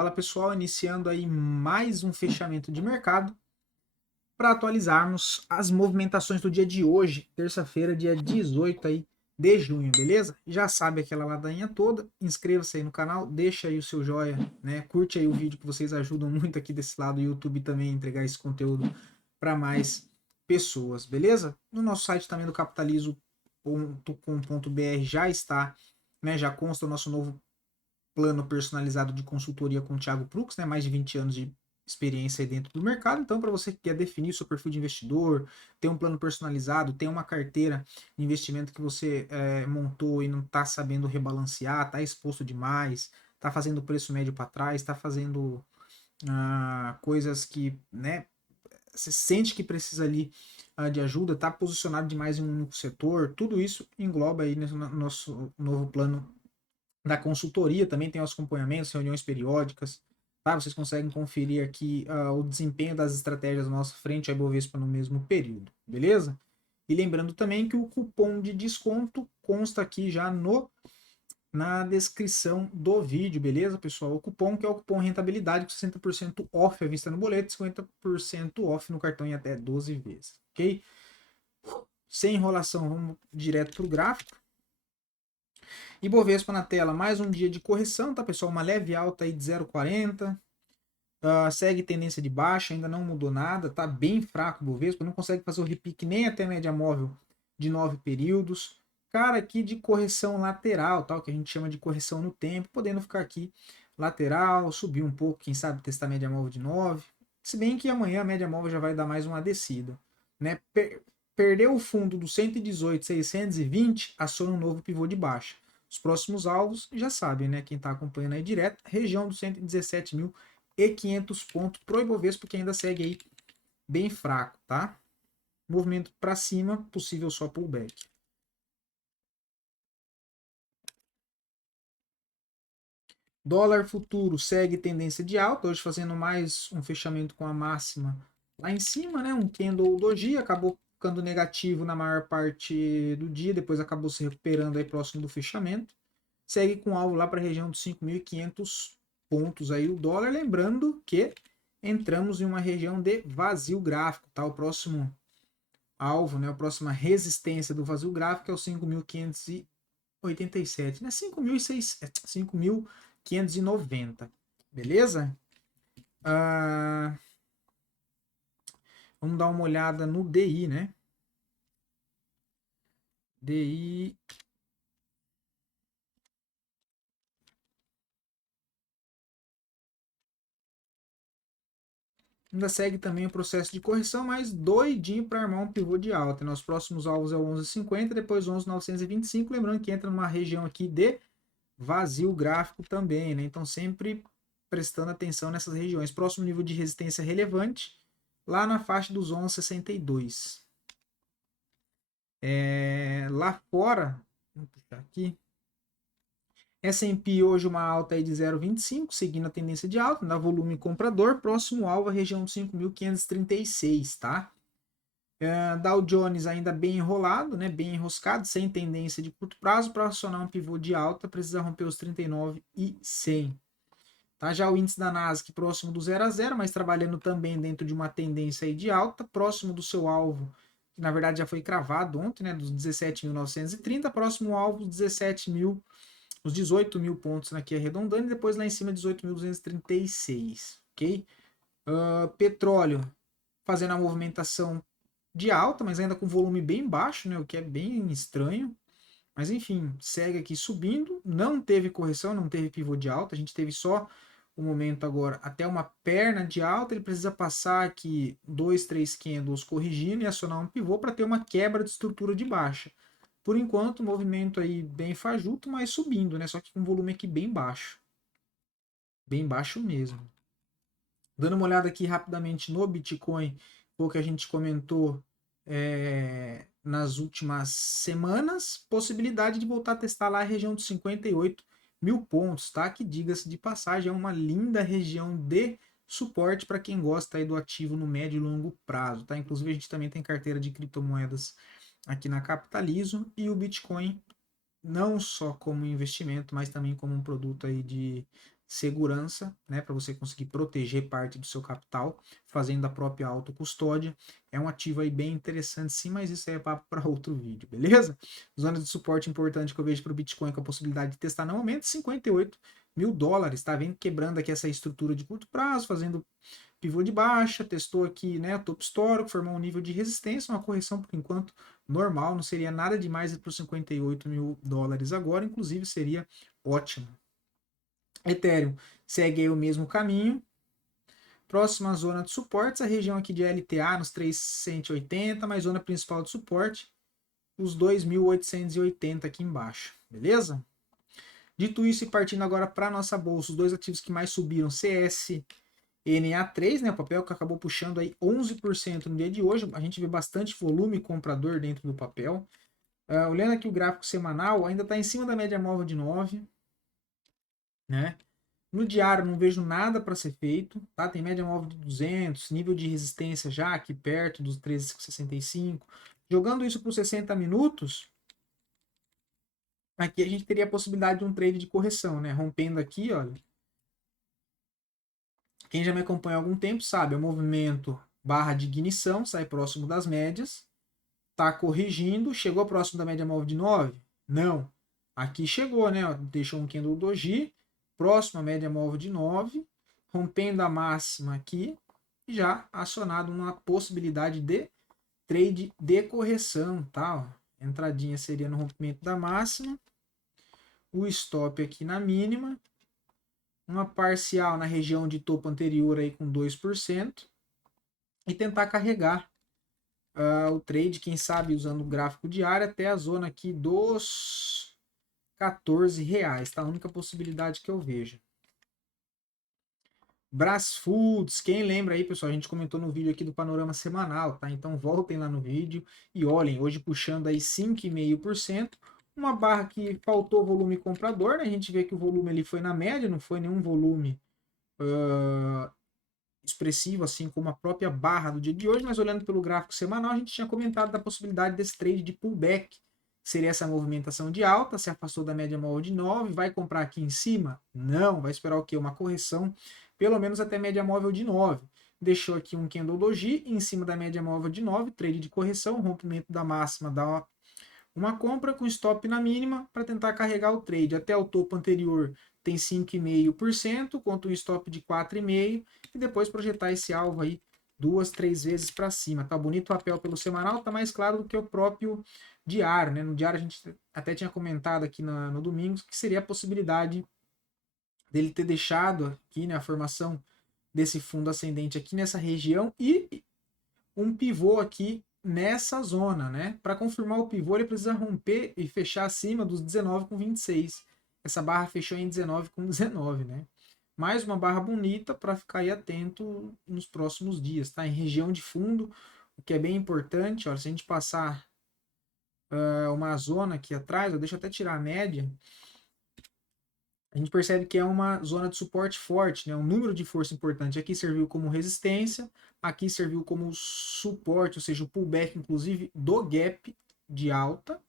Fala pessoal, iniciando aí mais um fechamento de mercado para atualizarmos as movimentações do dia de hoje, terça-feira, dia 18 aí de junho, beleza? Já sabe aquela ladainha toda, inscreva-se aí no canal, deixa aí o seu joia, né? Curte aí o vídeo que vocês ajudam muito aqui desse lado do YouTube também a entregar esse conteúdo para mais pessoas, beleza? No nosso site também do capitalizo.com.br já está, né? Já consta o nosso novo plano personalizado de consultoria com o Thiago Prux, né? Mais de 20 anos de experiência aí dentro do mercado. Então, para você que quer definir seu perfil de investidor, ter um plano personalizado, ter uma carteira de investimento que você montou e não está sabendo rebalancear, está exposto demais, está fazendo preço médio para trás, está fazendo coisas que, né, você sente que precisa ali de ajuda, está posicionado demais em um único setor, tudo isso engloba aí no nosso novo plano da consultoria, também tem os acompanhamentos, reuniões periódicas, tá? Vocês conseguem conferir aqui o desempenho das estratégias nossas frente à Ibovespa no mesmo período, beleza? E lembrando também que o cupom de desconto consta aqui já na descrição do vídeo, beleza, pessoal? O cupom que é o cupom rentabilidade, com 60% off à vista no boleto, 50% off no cartão em até 12 vezes, ok? Sem enrolação, vamos direto para o gráfico. Ibovespa na tela, mais um dia de correção, tá pessoal? Uma leve alta aí de 0,40. Segue tendência de baixa, ainda não mudou nada, tá bem fraco o Ibovespa, não consegue fazer o repique nem até a média móvel de 9 períodos. Cara, aqui de correção lateral, tal, que a gente chama de correção no tempo, podendo ficar aqui lateral, subir um pouco, quem sabe testar a média móvel de 9. Se bem que amanhã a média móvel já vai dar mais uma descida, né? Perdeu o fundo do 118,620, aciona um novo pivô de baixa. Os próximos alvos, já sabem, né? Quem está acompanhando aí direto, região dos 117.500 pontos pro Ibovespa, que ainda segue aí bem fraco, tá? Movimento para cima, possível só pullback. Dólar futuro segue tendência de alta, hoje fazendo mais um fechamento com a máxima lá em cima, né? Um candle doji, acabou ficando negativo na maior parte do dia, depois acabou se recuperando aí próximo do fechamento. Segue com alvo lá para a região dos 5.500 pontos aí o dólar, lembrando que entramos em uma região de vazio gráfico, tá? O próximo alvo, né, a próxima resistência do vazio gráfico é o 5.587, né? 5.590, beleza? Ah, vamos dar uma olhada no DI, né? DI ainda segue também o processo de correção, mas doidinho para armar um pivô de alta. Nos próximos alvos é o 11,50, depois 11,925, lembrando que entra numa região aqui de vazio gráfico também, né? Então sempre prestando atenção nessas regiões. Próximo nível de resistência relevante, lá na faixa dos 11,62. Lá fora, vou puxar aqui, S&P hoje uma alta aí de 0,25, seguindo a tendência de alta, dá volume comprador, próximo alvo a região de 5.536, tá? Dow Jones ainda bem enrolado, né, bem enroscado, sem tendência de curto prazo, para acionar um pivô de alta precisa romper os 39.100. Tá? Já o índice da Nasdaq próximo do 0 a 0, mas trabalhando também dentro de uma tendência aí de alta, próximo do seu alvo, que na verdade já foi cravado ontem, né, dos 17.930, próximo alvo, 17.000, os 18.000 pontos aqui arredondando, e depois lá em cima 18.236, ok? Petróleo fazendo a movimentação de alta, mas ainda com volume bem baixo, né, o que é bem estranho. Mas enfim, segue aqui subindo, não teve correção, não teve pivô de alta, a gente teve só o momento agora até uma perna de alta, ele precisa passar aqui 2, 3 candles corrigindo e acionar um pivô para ter uma quebra de estrutura de baixa. Por enquanto, movimento aí bem fajuto, mas subindo, né? Só que com volume aqui bem baixo mesmo. Dando uma olhada aqui rapidamente no Bitcoin, o que a gente comentou nas últimas semanas, possibilidade de voltar a testar lá a região dos 58.000 pontos, tá? Que diga-se de passagem, é uma linda região de suporte para quem gosta aí do ativo no médio e longo prazo, tá? Inclusive a gente também tem carteira de criptomoedas aqui na Capitalizo e o Bitcoin não só como investimento, mas também como um produto aí de segurança, né, para você conseguir proteger parte do seu capital, fazendo a própria autocustódia. É um ativo aí bem interessante sim, mas isso aí é papo para outro vídeo, beleza? Zonas de suporte importante que eu vejo para o Bitcoin com a possibilidade de testar no momento, US$ 58.000, tá vendo? Quebrando aqui essa estrutura de curto prazo, fazendo pivô de baixa, testou aqui, né, topo histórico, formou um nível de resistência, uma correção por enquanto normal, não seria nada demais para os US$ 58.000 agora, inclusive seria ótimo. Ethereum segue aí o mesmo caminho. Próxima zona de suportes, a região aqui de LTA nos 380, mais zona principal de suporte, os 2.880 aqui embaixo, beleza? Dito isso, e partindo agora para a nossa bolsa, os dois ativos que mais subiram, CSNA3, né, o papel que acabou puxando aí 11% no dia de hoje, a gente vê bastante volume comprador dentro do papel. Olhando aqui o gráfico semanal, ainda está em cima da média móvel de 9, né? No diário não vejo nada para ser feito, tá? Tem média móvel de 200, nível de resistência já aqui perto dos 13,65. Jogando isso por 60 minutos, aqui a gente teria a possibilidade de um trade de correção, né? Rompendo aqui, olha. Quem já me acompanha há algum tempo sabe, é o movimento barra de ignição, sai próximo das médias, tá corrigindo, chegou próximo da média móvel de 9? Não. Aqui chegou, né? Deixou um candle doji, próximo à média móvel de 9, rompendo a máxima aqui, já acionado uma possibilidade de trade de correção, tá? Entradinha seria no rompimento da máxima, o stop aqui na mínima, uma parcial na região de topo anterior aí com 2% e tentar carregar o trade, quem sabe usando o gráfico diário até a zona aqui dos R$ 14, tá? A única possibilidade que eu vejo. Brasfoods, quem lembra aí, pessoal, a gente comentou no vídeo aqui do panorama semanal, tá? Então voltem lá no vídeo e olhem, hoje puxando aí 5,5%, uma barra que faltou volume comprador, né? A gente vê que o volume ali foi na média, não foi nenhum volume expressivo, assim como a própria barra do dia de hoje, mas olhando pelo gráfico semanal, a gente tinha comentado da possibilidade desse trade de pullback. Seria essa movimentação de alta, se afastou da média móvel de 9, vai comprar aqui em cima? Não, vai esperar o quê? Uma correção, pelo menos até média móvel de 9. Deixou aqui um candle doji em cima da média móvel de 9, trade de correção, rompimento da máxima dá uma compra com stop na mínima para tentar carregar o trade. Até o topo anterior tem 5,5%, contra um stop de 4,5% e depois projetar esse alvo aí 2, 3 vezes para cima. Tá bonito o papel pelo semanal, tá mais claro do que o próprio diário, né? No diário a gente até tinha comentado aqui no domingo que seria a possibilidade dele ter deixado aqui, né, a formação desse fundo ascendente aqui nessa região e um pivô aqui nessa zona, né? Para confirmar o pivô, ele precisa romper e fechar acima dos 19,26. Essa barra fechou em 19,19, né? Mais uma barra bonita para ficar aí atento nos próximos dias, tá? Em região de fundo, o que é bem importante, olha, se a gente passar uma zona aqui atrás, deixa eu até tirar a média, a gente percebe que é uma zona de suporte forte, né? Um número de força importante. Aqui serviu como resistência, aqui serviu como suporte, ou seja, o pullback, inclusive, do gap de alta.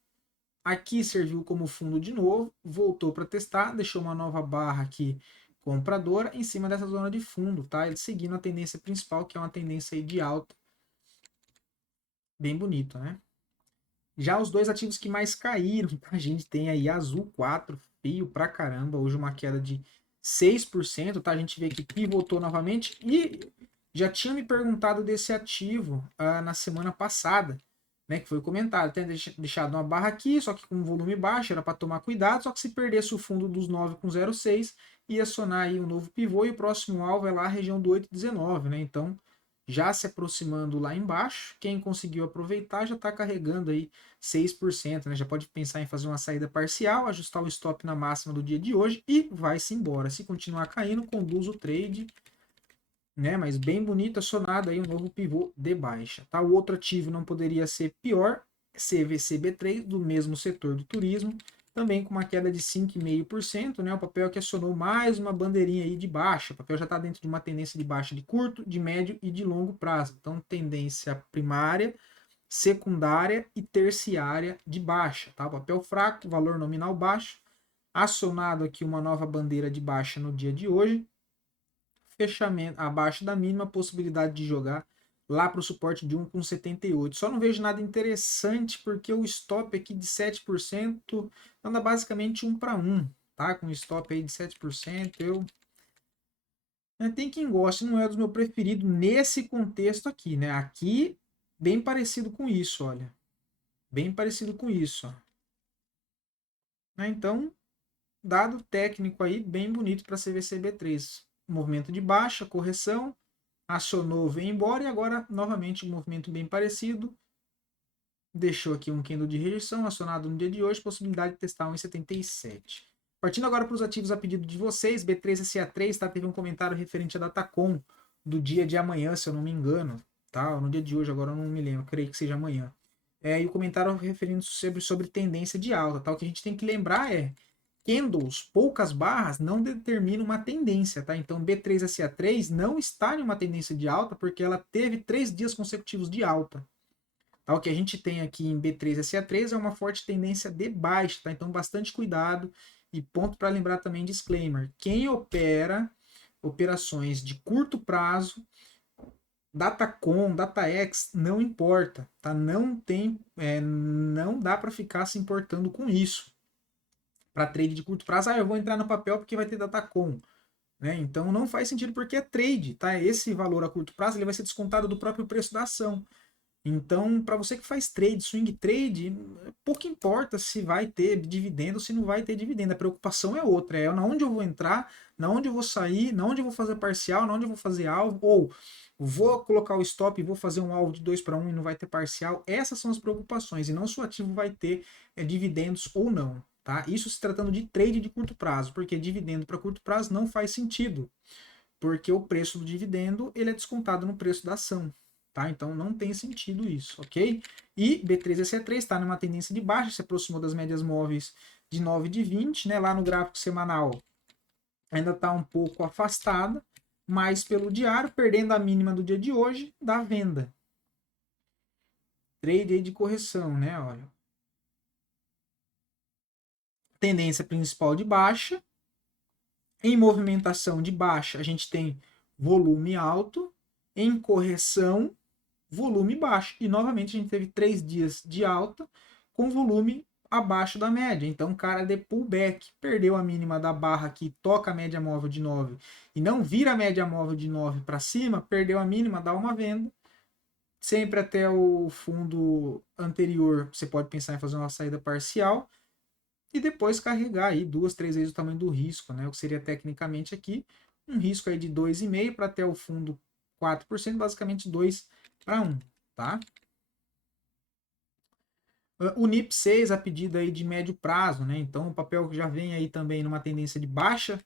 Aqui serviu como fundo de novo, voltou para testar, deixou uma nova barra aqui compradora em cima dessa zona de fundo, tá? Ele seguindo a tendência principal, que é uma tendência aí de alta. Bem bonito, né? Já os dois ativos que mais caíram, a gente tem aí Azul 4, feio pra caramba, hoje uma queda de 6%, tá? A gente vê que pivotou novamente e já tinha me perguntado desse ativo na semana passada, né? Que foi comentado, tem deixado uma barra aqui, só que com um volume baixo, era para tomar cuidado, só que se perdesse o fundo dos 9,06, ia acionar aí um novo pivô e o próximo alvo é lá a região do 8,19, né? Então já se aproximando lá embaixo, quem conseguiu aproveitar já está carregando aí 6%, né? Já pode pensar em fazer uma saída parcial, ajustar o stop na máxima do dia de hoje e vai-se embora. Se continuar caindo, conduz o trade, né? Mas bem bonito, acionado aí um novo pivô de baixa, tá? O outro ativo não poderia ser pior, CVCB3, do mesmo setor do turismo, também com uma queda de 5,5%, né? O papel que acionou mais uma bandeirinha aí de baixa. O papel já está dentro de uma tendência de baixa de curto, de médio e de longo prazo. Então, tendência primária, secundária e terciária de baixa, tá? Papel fraco, valor nominal baixo, Acionado aqui uma nova bandeira de baixa no dia de hoje. Fechamento abaixo da mínima, possibilidade de jogar lá para o suporte de 1,78. Só não vejo nada interessante porque o stop aqui de 7% anda basicamente 1 para 1, tá? Com stop aí de 7%, tem quem goste, não é dos meus preferidos nesse contexto aqui, né? Aqui, bem parecido com isso, olha. Bem parecido com isso, ó. Então, dado técnico aí, bem bonito para CVC B3. Movimento de baixa, correção, acionou, veio embora e agora novamente um movimento bem parecido. Deixou aqui um candle de rejeição acionado no dia de hoje, possibilidade de testar 1,77. Partindo agora para os ativos a pedido de vocês, B3SA3, tá? Teve um comentário referente a Datacom do dia de amanhã, se eu não me engano, tá? No dia de hoje, agora eu não me lembro, creio que seja amanhã. E o comentário referindo sobre tendência de alta, tá? O que a gente tem que lembrar é candles, poucas barras, não determinam uma tendência, tá? Então B3SA3 não está em uma tendência de alta porque ela teve 3 dias consecutivos de alta. Tá? O que a gente tem aqui em B3SA3 é uma forte tendência de baixa, tá? Então bastante cuidado. E ponto para lembrar também, disclaimer, quem opera operações de curto prazo, Datacom, DataX, não importa, tá? Não dá para ficar se importando com isso. Para trade de curto prazo, eu vou entrar no papel porque vai ter Datacom, né? Então não faz sentido porque é trade, tá? Esse valor a curto prazo ele vai ser descontado do próprio preço da ação. Então, para você que faz trade, swing trade, pouco importa se vai ter dividendo ou se não vai ter dividendo. A preocupação é outra, é na onde eu vou entrar, na onde eu vou sair, na onde eu vou fazer parcial, na onde eu vou fazer alvo, ou vou colocar o stop e vou fazer um alvo de 2 para 1 e não vai ter parcial. Essas são as preocupações, e não se o ativo vai ter dividendos ou não. Tá? Isso se tratando de trade de curto prazo, porque dividendo para curto prazo não faz sentido, porque o preço do dividendo ele é descontado no preço da ação. Tá? Então não tem sentido isso, ok? E B3EC3 está numa tendência de baixa, se aproximou das médias móveis de 9 e de 20, né? Lá no gráfico semanal ainda está um pouco afastada, mas pelo diário, perdendo a mínima do dia de hoje, da venda. Trade aí de correção, né? Olha. Tendência principal de baixa. Em movimentação de baixa, a gente tem volume alto. Em correção, volume baixo. E novamente a gente teve 3 dias de alta com volume abaixo da média. Então, cara de pullback, perdeu a mínima da barra aqui, toca a média móvel de 9 e não vira a média móvel de 9 para cima, perdeu a mínima, dá uma venda. Sempre até o fundo anterior, você pode pensar em fazer uma saída parcial e depois carregar aí 2, 3 vezes o tamanho do risco, né? O que seria tecnicamente aqui um risco aí de 2,5 para até o fundo 4%, basicamente 2 para 1, tá? O NIP 6 a pedido aí de médio prazo, né? Então o papel já vem aí também numa tendência de baixa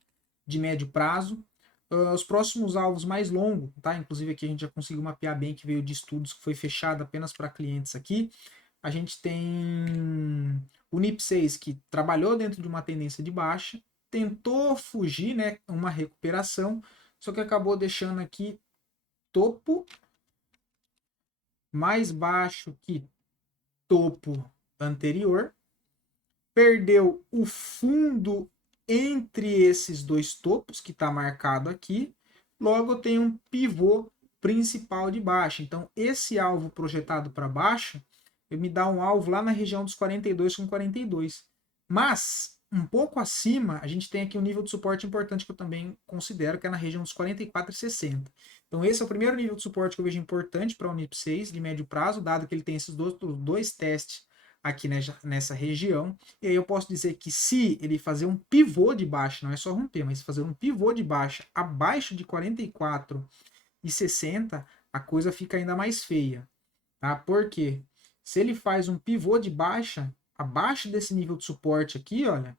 de médio prazo. Os próximos alvos mais longos, tá? Inclusive aqui a gente já conseguiu mapear bem que veio de estudos que foi fechado apenas para clientes aqui. A gente tem o NIP 6 que trabalhou dentro de uma tendência de baixa, tentou fugir, né? Uma recuperação, só que acabou deixando aqui topo mais baixo que topo anterior, perdeu o fundo entre esses dois topos, que está marcado aqui, logo tem um pivô principal de baixa. Então, esse alvo projetado para baixo, me dá um alvo lá na região dos 42,42. Mas, um pouco acima, a gente tem aqui um nível de suporte importante que eu também considero, que é na região dos 44,60. Então, esse é o primeiro nível de suporte que eu vejo importante para o NIP 6 de médio prazo, dado que ele tem esses dois testes aqui nessa região. E aí eu posso dizer que se ele fazer um pivô de baixa, não é só romper, mas fazer um pivô de baixa abaixo de 44,60, a coisa fica ainda mais feia. Tá? Por quê? Se ele faz um pivô de baixa abaixo desse nível de suporte aqui, olha,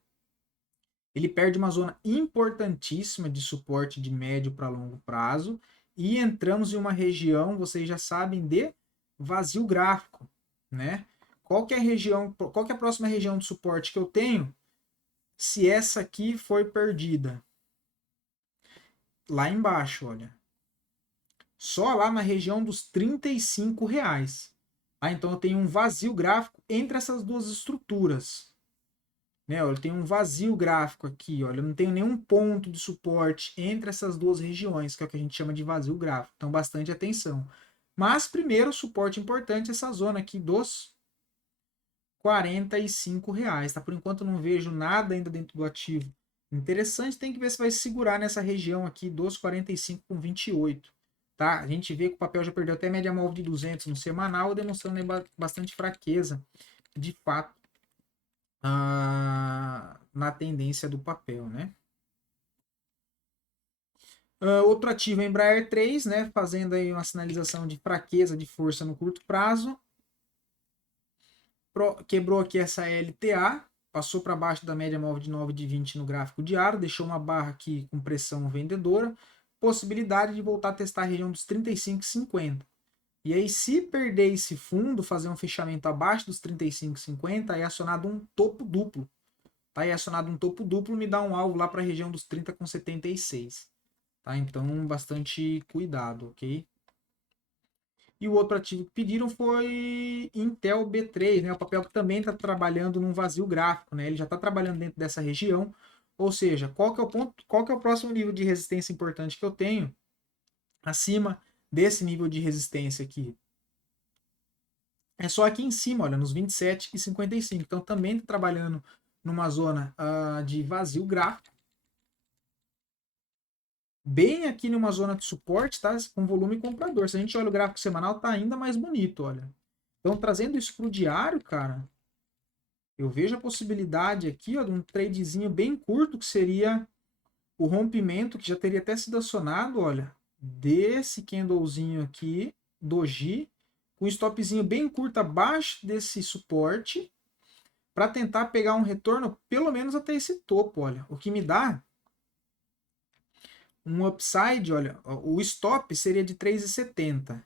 ele perde uma zona importantíssima de suporte de médio para longo prazo e entramos em uma região, vocês já sabem, de vazio gráfico, né? Qual que é a região, qual que é a próxima região de suporte que eu tenho? Se essa aqui foi perdida, lá embaixo, olha, só lá na região dos R$ 35. Então eu tenho um vazio gráfico entre essas duas estruturas. né? Olha, eu tenho um vazio gráfico aqui, olha, eu não tenho nenhum ponto de suporte entre essas duas regiões, que é o que a gente chama de vazio gráfico. Então, bastante atenção. Mas, primeiro, suporte importante, essa zona aqui dos R$ 45, tá? Por enquanto, eu não vejo nada ainda dentro do ativo interessante. Tem que ver se vai segurar nessa região aqui dos 45,28, tá? A gente vê que o papel já perdeu até média móvel de 200 no semanal, demonstrando bastante fraqueza, de fato, na tendência do papel, né? Outro ativo é Embraer 3, né? Fazendo aí uma sinalização de fraqueza de força no curto prazo. Quebrou aqui essa LTA, passou para baixo da média móvel de 9 de 20 no gráfico diário, deixou uma barra aqui com pressão vendedora, possibilidade de voltar a testar a região dos 35,50. E aí, se perder esse fundo, fazer um fechamento abaixo dos 35,50, aí é acionado um topo duplo. Tá aí acionado um topo duplo, me dá um alvo lá para a região dos 30,76. Tá? Então, bastante cuidado, ok? E o outro ativo que pediram foi Intel B3, né? O papel que também está trabalhando num vazio gráfico, né? Ele já está trabalhando dentro dessa região. Ou seja, qual que é o ponto, qual que é o próximo nível de resistência importante que eu tenho acima desse nível de resistência aqui? É só aqui em cima, olha, nos 27,55. Então também está trabalhando numa zona de vazio gráfico, bem aqui numa zona de suporte, tá? Com volume comprador. Se a gente olha o gráfico semanal, tá ainda mais bonito, olha. Então, trazendo isso para o diário, cara, eu vejo a possibilidade aqui, ó, de um tradezinho bem curto, que seria o rompimento, que já teria até sido acionado, olha, desse candlezinho aqui, doji, com um stopzinho bem curto abaixo desse suporte, para tentar pegar um retorno pelo menos até esse topo, olha. O que me dá um upside, olha, o stop seria de 3,70.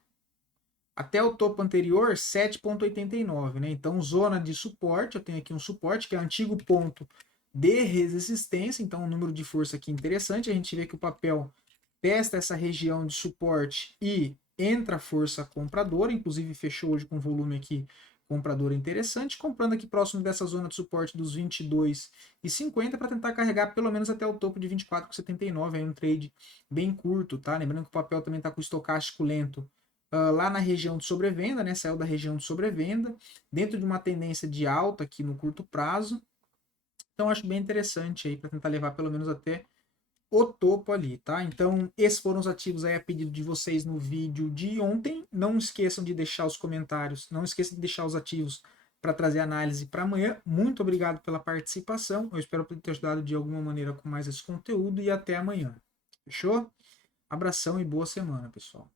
Até o topo anterior, 7,89, né? Então, zona de suporte, eu tenho aqui um suporte, que é o antigo ponto de resistência, então um número de força aqui interessante. A gente vê que o papel testa essa região de suporte e entra a força compradora, inclusive fechou hoje com volume aqui comprador interessante, comprando aqui próximo dessa zona de suporte dos 22,50 para tentar carregar pelo menos até o topo de 24,79, aí um trade bem curto, tá? Lembrando que o papel também está com o estocástico lento lá na região de sobrevenda, né? Saiu da região de sobrevenda, dentro de uma tendência de alta aqui no curto prazo. Então acho bem interessante aí para tentar levar pelo menos até o topo ali, tá? Então, esses foram os ativos aí a pedido de vocês no vídeo de ontem. Não esqueçam de deixar os comentários, não esqueçam de deixar os ativos para trazer análise para amanhã. Muito obrigado pela participação. Eu espero ter ajudado de alguma maneira com mais esse conteúdo e até amanhã. Fechou? Abração e boa semana, pessoal.